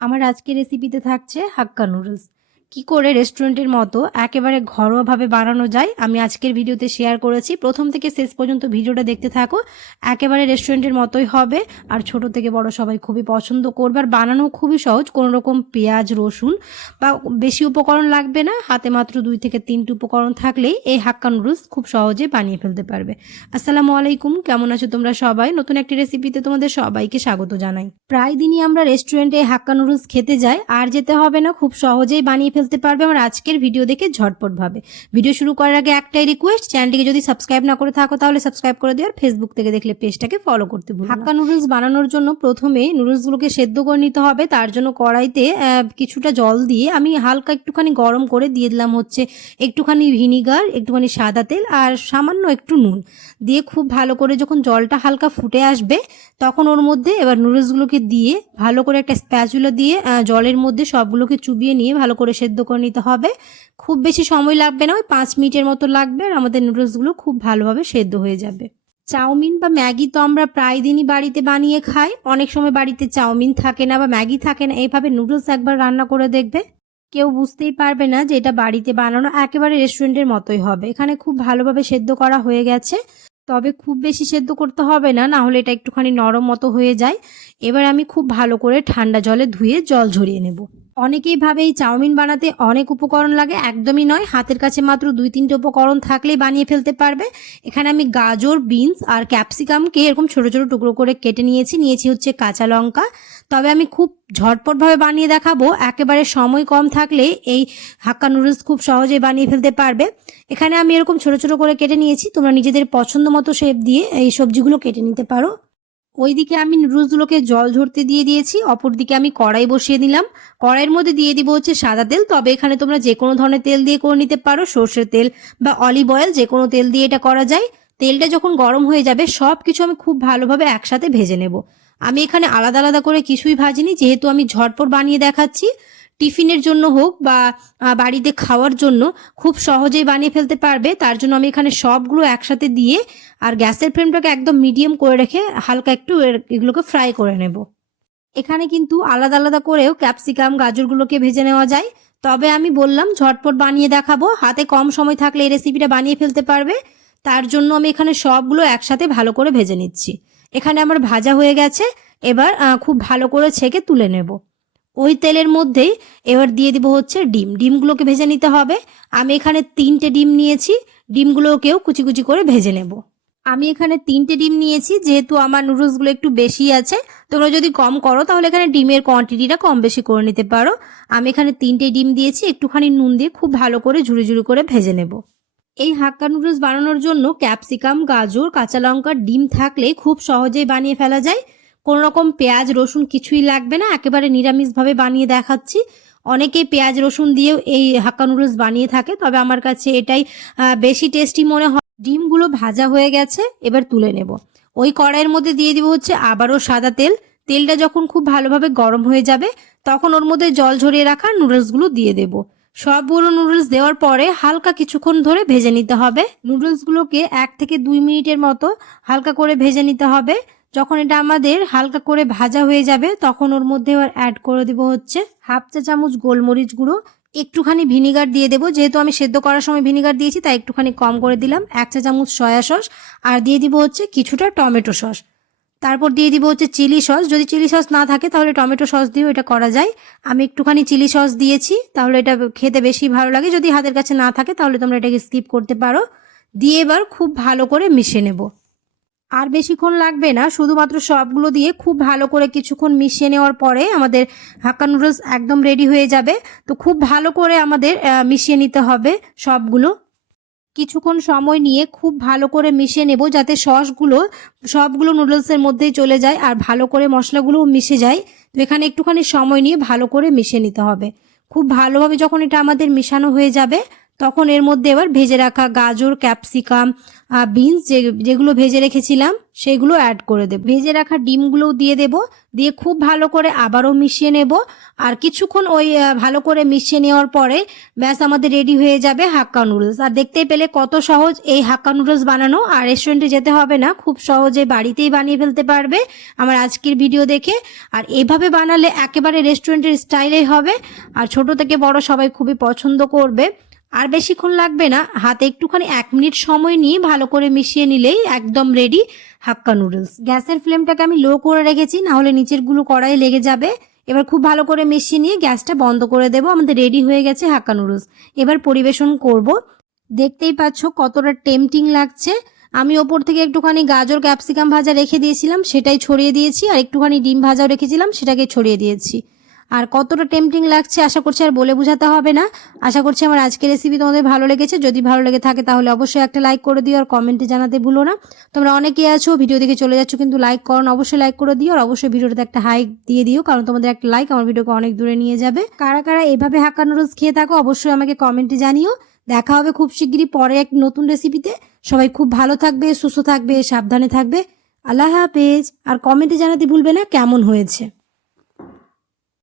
আমার আজকের রেসিপিতে থাকছে হাক্কা নুডলস কি করে রেস্টুরেন্টের মতো একেবারে ঘরোয়াভাবে বানানো যায়, আমি আজকের ভিডিওতে শেয়ার করেছি। প্রথম থেকে শেষ পর্যন্ত ভিডিওটা দেখতে থাকো। একেবারে রেস্টুরেন্টের মতোই হবে। আর ছোট থেকে বড় সবাই খুবই পছন্দ করবে। আর বানানো খুবই সহজ কোনো রকম পেঁয়াজ, রসুন বা বেশি উপকরণ লাগবে না। হাতে মাত্র দুই থেকে তিনটি উপকরণ থাকলেই এই হাক্কা নুডলস খুব সহজে বানিয়ে ফেলতে পারবে। আসসালামু আলাইকুম, কেমন আছো তোমরা সবাই? নতুন একটি রেসিপিতে তোমাদের সবাইকে স্বাগত জানাই। প্রায় দিনই আমরা রেস্টুরেন্টে হাক্কা নুডলস খেতে যাই। আর যেতে হবে না, খুব সহজেই বানিয়ে ফেলতে পারবে আমার আজকের ভিডিও দেখে ঝটপট ভাবে। ভিডিও শুরু করার আগে একটাই রিকোয়েস্ট চ্যানেলটিকে যদি সাবস্ক্রাইব না করে থাকো তাহলে সাবস্ক্রাইব করে দিও আর ফেসবুক থেকে দেখলে পেজটাকে ফলো করতে ভুলো হাক্কা নুডলস বানানোর জন্য প্রথমে নুডলসগুলোকে সেদ্ধ করে নিতে হবে, তার জন্য কড়াইতে কিছুটা জল দিয়ে আমি হালকা একটুখানি গরম করে দিয়ে দিলাম হচ্ছে একটুখানি ভিনিগার একটুখানি সাদা তেল আর সামান্য একটু নুন। দিয়ে খুব ভালো করে যখন জলটা হালকা ফুটে আসবে, তখন ওর মধ্যে এবার নুডলসগুলোকে দিয়ে ভালো করে একটা স্প্যাচুলা দিয়ে জলের মধ্যে সবগুলোকে চুবিয়ে নিয়ে ভালো করে সেদ্ধ করে নিতে হবে। খুব বেশি সময় লাগবে না, ওই পাঁচ মিনিটের মতো লাগবে আর আমাদের নুডলসগুলো খুব ভালোভাবে সেদ্ধ হয়ে যাবে। চাউমিন বা ম্যাগি তো আমরা প্রায় দিনই বাড়িতে বানিয়ে খাই। অনেক সময় বাড়িতে চাউমিন থাকে না বা ম্যাগি থাকে না। এইভাবে নুডলস একবার রান্না করে দেখবে। কেউ বুঝতেই পারবে না যে এটা বাড়িতে বানানো একেবারে রেস্টুরেন্টের মতোই হবে। এখানে খুব ভালোভাবে সেদ্ধ করা হয়ে গেছে। তবে খুব বেশি সেদ্ধ করতে হবে না না হলে এটা একটুখানি নরম মতো হয়ে যায়। এবার আমি খুব ভালো করে ঠান্ডা জলে ধুয়ে জল ঝরিয়ে নেব। অনেকেই ভাবে এই চাউমিন বানাতে অনেক উপকরণ লাগে, একদমই নয়। হাতের কাছে মাত্র দুই তিনটে উপকরণ থাকলেই বানিয়ে ফেলতে পারবে। এখানে আমি গাজর, বিনস আর ক্যাপসিকামকে এরকম ছোট ছোট টুকরো করে কেটে নিয়েছি। নিয়েছি হচ্ছে কাঁচা লঙ্কা। তবে আমি খুব ঝটপটভাবে বানিয়ে দেখাবো। একেবারে সময় কম থাকলে এই হাক্কা নুডলস খুব সহজেই বানিয়ে ফেলতে পারবে। এখানে আমি এরকম ছোট ছোট করে কেটে নিয়েছি। তোমরা নিজেদের পছন্দ মতো শেপ দিয়ে এই সবজিগুলো কেটে নিতে পারো। ওইদিকে আমি নুডলসগুলোকে জল ঝরতে দিয়ে দিয়েছি, অপরদিকে আমি কড়াই বসিয়ে দিলাম। কড়াইয়ের মধ্যে দিয়ে দিব হচ্ছে সাদা তেল, তবে এখানে তোমরা যে কোনো ধরনের তেল দিয়ে করে নিতে পারো, সর্ষের তেল বা অলিভ অয়েল যে কোনো তেল দিয়ে এটা করা যায়। তেলটা যখন গরম হয়ে যাবে সব কিছু আমি খুব ভালোভাবে একসাথে ভেজে নেব। আমি এখানে আলাদা আলাদা করে কিছুই ভাজিনি, যেহেতু আমি ঝটপট বানিয়ে দেখাচ্ছি। টিফিনের জন্য হোক বা বাড়িতে খাওয়ার জন্য খুব সহজেই বানিয়ে ফেলতে পারবে। তার জন্য আমি এখানে সবগুলো একসাথে দিয়ে আর গ্যাসের ফ্লেমটাকে একদম মিডিয়াম করে রেখে হালকা একটু এগুলোকে ফ্রাই করে নেব। এখানে কিন্তু আলাদা আলাদা করেও ক্যাপসিকাম, গাজরগুলোকে ভেজে নেওয়া যায়। তবে আমি বললাম, ঝটপট বানিয়ে দেখাবো। হাতে কম সময় থাকলে এই রেসিপিটা বানিয়ে ফেলতে পারবে। তার জন্য আমি এখানে সবগুলো একসাথে ভালো করে ভেজে নিচ্ছি। এখানে আমার ভাজা হয়ে গেছে। এবার খুব ভালো করে ছেঁকে তুলে নেব। ওই তেলের মধ্যেই এবার দিয়ে দিব হচ্ছে ডিম। ডিমগুলোকে ভেজে নিতে হবে। আমি এখানে তিনটে ডিম নিয়েছি। ডিমগুলোকেও কুচি কুচি করে ভেজে নেব। আমি এখানে তিনটে ডিম নিয়েছি, যেহেতু আমার নুডলসগুলো একটু বেশি আছে। তোমরা যদি কম করো, তাহলে এখানে ডিমের কোয়ান্টিটিটা কম বেশি করে নিতে পারো। আমি এখানে তিনটে ডিম দিয়েছি। একটুখানি নুন দিয়ে খুব ভালো করে ঝুড়ি ঝুড়ি করে ভেজে নেব। এই হাক্কা নুডলস বানানোর জন্য ক্যাপসিকাম, গাজর, কাঁচা লঙ্কা ডিম থাকলে খুব সহজেই বানিয়ে ফেলা যায়। কোনো রকম পেঁয়াজ, রসুন কিছুই লাগবে না, একেবারে নিরামিষভাবে বানিয়ে দেখাচ্ছি। অনেকেই পেঁয়াজ, রসুন দিয়েও এই হাক্কা নুডলস বানিয়ে থাকে, তবে আমার কাছে এটাই বেশি টেস্টি মনে হয়। ডিমগুলো ভাজা হয়ে গেছে, এবার তুলে নেব। ওই কড়াইয়ের মধ্যে দিয়ে দিব হচ্ছে আবারও সাদা তেল। তেলটা যখন খুব ভালোভাবে গরম হয়ে যাবে, তখন ওর মধ্যে জল ঝরিয়ে রাখা নুডলসগুলো দিয়ে দেব। সবগুলো নুডলস দেওয়ার পরে হালকা কিছুক্ষণ ধরে ভেজে নিতে হবে। নুডলসগুলোকে এক থেকে দুই মিনিটের মতো হালকা করে ভেজে নিতে হবে। যখন এটা আমাদের হালকা করে ভাজা হয়ে যাবে, তখন ওর মধ্যে এবার অ্যাড করে দিব হচ্ছে হাফ চা চামচ গোলমরিচ গুঁড়ো। একটুখানি ভিনিগার দিয়ে দেবো, যেহেতু আমি সেদ্ধ করার সময় ভিনিগার দিয়েছি, তাই একটুখানি কম করে দিলাম, এক চা চামচ সয়া সস আর দিয়ে দিব হচ্ছে কিছুটা টমেটো সস তারপর দিয়ে দিব হচ্ছে চিলি সস যদি চিলি সস না থাকে তাহলে টমেটো সস দিয়েও এটা করা যায়। আমি একটুখানি চিলি সস দিয়েছি, তাহলে এটা খেতে বেশি ভালো লাগে, যদি হাতের কাছে না থাকে তাহলে তোমরা এটাকে স্কিপ করতে পারো। দিয়ে এবার খুব ভালো করে মিশে নেব। আর বেশিক্ষণ লাগবে না, শুধুমাত্র সবগুলো দিয়ে খুব ভালো করে কিছুক্ষণ মিশিয়ে নেওয়ার পরে আমাদের হাক্কা নুডলস একদম রেডি হয়ে যাবে। তো খুব ভালো করে আমাদের মিশিয়ে নিতে হবে সবগুলো। কিছুক্ষণ সময় নিয়ে খুব ভালো করে মিশিয়ে নেব যাতে সসগুলো, সবগুলো নুডলসের মধ্যেই চলে যায় আর ভালো করে মশলাগুলোও মিশে যায়। তো এখানে একটুখানি সময় নিয়ে ভালো করে মিশিয়ে নিতে হবে। খুব ভালোভাবে যখন এটা আমাদের মিশানো হয়ে যাবে তখন এর মধ্যে এবার ভেজে রাখা গাজর, ক্যাপসিকাম বিনস যে, যেগুলো ভেজে রেখেছিলাম, সেগুলো অ্যাড করে দেব। ভেজে রাখা ডিমগুলোও দিয়ে দেব। দিয়ে খুব ভালো করে আবারও মিশিয়ে নেব। আর কিছুক্ষণ ওই ভালো করে মিশিয়ে নেওয়ার পরে ব্যাস আমাদের রেডি হয়ে যাবে হাক্কা নুডলস আর দেখতেই পেলে কত সহজ এই হাক্কা নুডলস বানানো। আর রেস্টুরেন্টে যেতে হবে না, খুব সহজে বাড়িতেই বানিয়ে ফেলতে পারবে আমার আজকের ভিডিও দেখে। আর এভাবে বানালে একেবারে রেস্টুরেন্টের স্টাইলেই হবে। আর ছোট থেকে বড় সবাই খুবই পছন্দ করবে। আর বেশিক্ষণ লাগবে না, হাতে একটুখানি এক মিনিট সময় নিয়ে ভালো করে মিশিয়ে নিলেই একদম রেডি হাক্কা নুডলস গ্যাসের ফ্লেমটাকে আমি লো করে রেখেছি না হলে নিচেরগুলো কড়াই লেগে যাবে। এবার খুব ভালো করে মিশিয়ে নিয়ে গ্যাসটা বন্ধ করে দেবো, আমাদের রেডি হয়ে গেছে হাক্কা নুডলস এবার পরিবেশন করব। দেখতেই পাচ্ছ কতটা টেমটিং লাগছে। আমি ওপর থেকে একটুখানি গাজর ক্যাপসিকাম ভাজা রেখে দিয়েছিলাম, সেটাই ছড়িয়ে দিয়েছি, আর একটুখানি ডিম ভাজাও রেখেছিলাম, সেটাকে ছড়িয়ে দিয়েছি। আর কতটা টেমটিং লাগছে আশা করছি আর বলে বোঝাতে হবে না। আশা করছি আমার আজকের রেসিপি তোমাদের ভালো লেগেছে। যদি ভালো লেগে থাকে তাহলে অবশ্যই একটা লাইক করে দিও আর কমেন্টে জানাতে ভুলো না। তোমরা অনেকেই আছো ভিডিও দেখে চলে যাচ্ছ, কিন্তু লাইক করো না, অবশ্যই লাইক করে দিও আর অবশ্যই ভিডিওটাতে একটা হাইক দিয়ে দিও, কারণ তোমাদের একটা লাইক আমার ভিডিওকে অনেক দূরে নিয়ে যাবে। কারা কারা এভাবে হাক্কা নুডলস খেয়ে থাকো, অবশ্যই আমাকে কমেন্টে জানিও। দেখা হবে খুব শিগগিরই পরে এক নতুন রেসিপিতে সবাই খুব ভালো থাকবে, সুস্থ থাকবে, সাবধানে থাকবে। আল্লাহ হাফেজ। আর কমেন্টে জানাতে ভুলবে না কেমন হয়েছে।